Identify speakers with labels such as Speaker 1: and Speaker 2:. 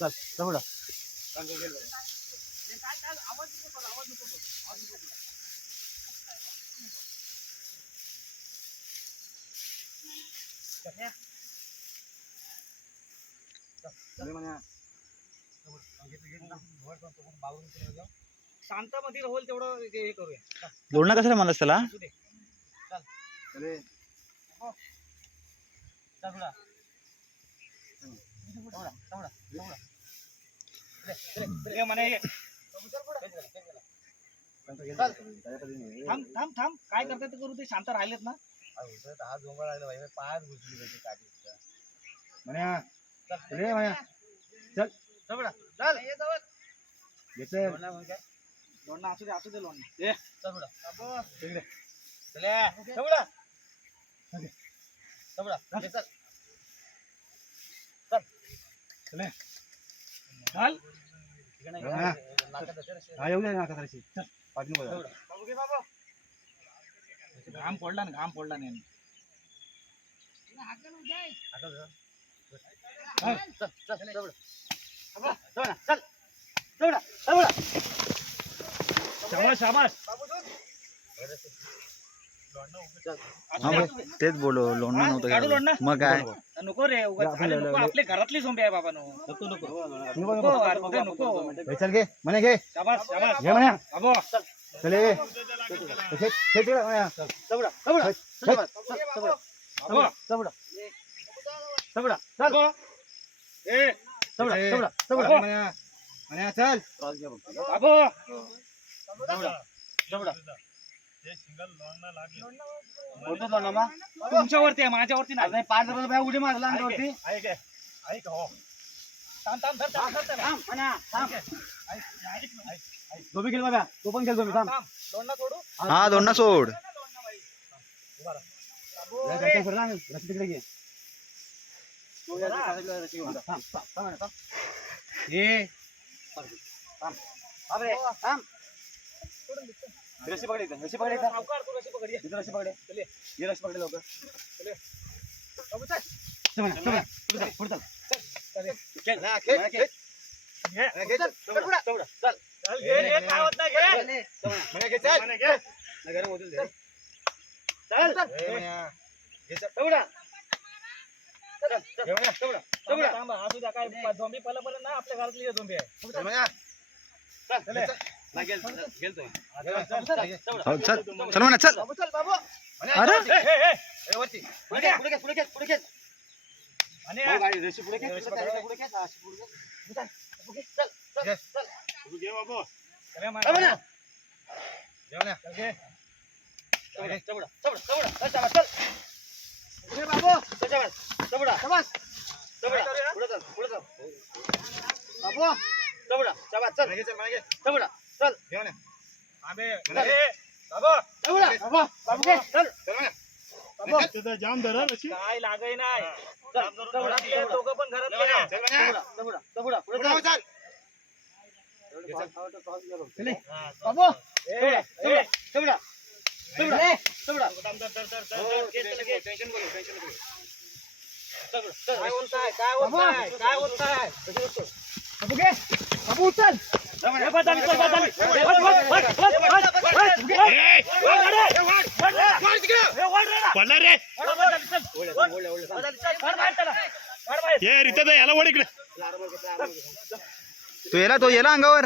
Speaker 1: चल चल
Speaker 2: शांतामध्ये राहुल तेवढं ते हे करूया.
Speaker 3: लोणा कशाला म्हणलास त्याला?
Speaker 2: चल दगडा दगडा दगडा दगडा हे म्हणे हे. चल. थांब थांब थांब. काय करतात ते करू ते शांत राहिलेत ना?
Speaker 1: रे माया
Speaker 2: दगडा चल. ये जवळ
Speaker 1: घेतलं
Speaker 2: लोणा असू दे असू दे लोणा ये. दगडा तिकडे. चले. दगडा हे चल. चल.
Speaker 1: चले. हा. येऊ दे ना कचऱ्याची चल पाठी नको
Speaker 2: घे बाबू घाम पडला ना घाम पडला नाही. चल चल
Speaker 3: तेच बोलो लोणा
Speaker 2: हा, काढू लोणा?
Speaker 3: नव्हतं मग काय
Speaker 2: नको रे उगाच.
Speaker 1: आपण
Speaker 2: अरे
Speaker 1: लय-
Speaker 2: नको
Speaker 1: लय-
Speaker 2: आपले घरातली झोंबी आहे बाबा नो
Speaker 1: नको, नको.
Speaker 2: नको अरे उद्या नको
Speaker 1: हे चल घे म्हणे घे
Speaker 2: शाबास शाबास
Speaker 1: घे म्हणे
Speaker 2: बाबू
Speaker 1: चले हे हे तिकडे म्हणे
Speaker 2: दगडा दगडा
Speaker 1: हे,
Speaker 2: शाबास, चल,
Speaker 1: लोणा मा?
Speaker 2: तुमच्यावरती आहे माझ्यावरती नाही.
Speaker 1: नाही पाच रुपये उडी मारला अंगावरती
Speaker 2: ऐक ऐक ऐक हो. थांब थांब थांब थांब थांब. थांब
Speaker 1: खेळ बाबा तो पण खेळ झोपी थांब.
Speaker 2: दोनला सोडू?
Speaker 3: हा दोनना सोड.
Speaker 1: तिकडे घे. थांब, थांब, थांब, थांब.
Speaker 2: ए,
Speaker 1: थांब रे, थांब. रस्सी पकड इथं, रस्सी पकड
Speaker 2: तू कशी पकड.
Speaker 1: इथं रस्सी पकड ये.
Speaker 2: चल ये.
Speaker 1: रस्सी पकड.
Speaker 2: बाबू, चल.
Speaker 1: चल चल चल,
Speaker 2: ये. घे, काय होत नाही, घे.
Speaker 1: म्हणा, घे, चल.
Speaker 2: म्हणे, घे.
Speaker 1: नाही, गरम होतील ते.
Speaker 2: चल.
Speaker 1: ए, म्हणा. घे, चल.
Speaker 2: दगडा. चल, चल.
Speaker 1: घे, म्हणा, चल,
Speaker 2: थांबा, थांबा, असू द्या, काय झोंबी पला पला ना आपल्या घरातली झोंबी आहे
Speaker 1: चल.
Speaker 2: चल,
Speaker 1: चल, चल. नाही, गेल, चल, गेल तो.
Speaker 2: चल, चल, चल.
Speaker 1: घे.
Speaker 3: हो चल चल म्हणा चल अरे.
Speaker 2: चल, चल,
Speaker 1: घे.
Speaker 2: चल. चल, या,
Speaker 1: चल, म्हणा.
Speaker 2: म्हणा.
Speaker 1: घे, म्हणा.
Speaker 2: चल, घे.
Speaker 1: घे.
Speaker 2: चबडा, चबडा, चबडा. चल, शाबास, चल.
Speaker 1: घे, बाबू.
Speaker 2: चल, शाबास. चबडा.
Speaker 1: शाबास.
Speaker 2: चबडा.
Speaker 1: पुढे चल, पुढे चल.
Speaker 2: बाबू. चबडा. शाबास, चल.
Speaker 1: म्हणा, घे, चल, म्हणा, घे.
Speaker 2: चबडा. चल.
Speaker 1: घे, म्हणा.
Speaker 2: आंबे.
Speaker 1: चल.
Speaker 2: ए, बाबू.
Speaker 1: चबडा. बाबू.
Speaker 2: बाबू, घे. चल.
Speaker 1: चल, म्हणा.
Speaker 2: बाबू. काय लागय नाही चल, चबडा. ते दोघं पण घरात
Speaker 1: चल, म्हणा. चल, म्हणा.
Speaker 2: चबडा, चबडा, चबडा. पुढे
Speaker 1: पुढे
Speaker 2: चल.
Speaker 1: जाऊ, चल. घे, चल. चल.
Speaker 2: बाबू. ए, ए, चबडा. चबडा.
Speaker 1: ए.
Speaker 2: चबडा.
Speaker 1: हो, टेन्शन नको, टेन्शन नको, टेन्शन नको.
Speaker 2: चबडा. चल. काय होत आहे? काय होत आहे? काय होत आहे? बाबू, घे. बाबू, उचल.
Speaker 4: पडला रे. ये याला वड इकडे.
Speaker 3: तो येला तो येला अंगावर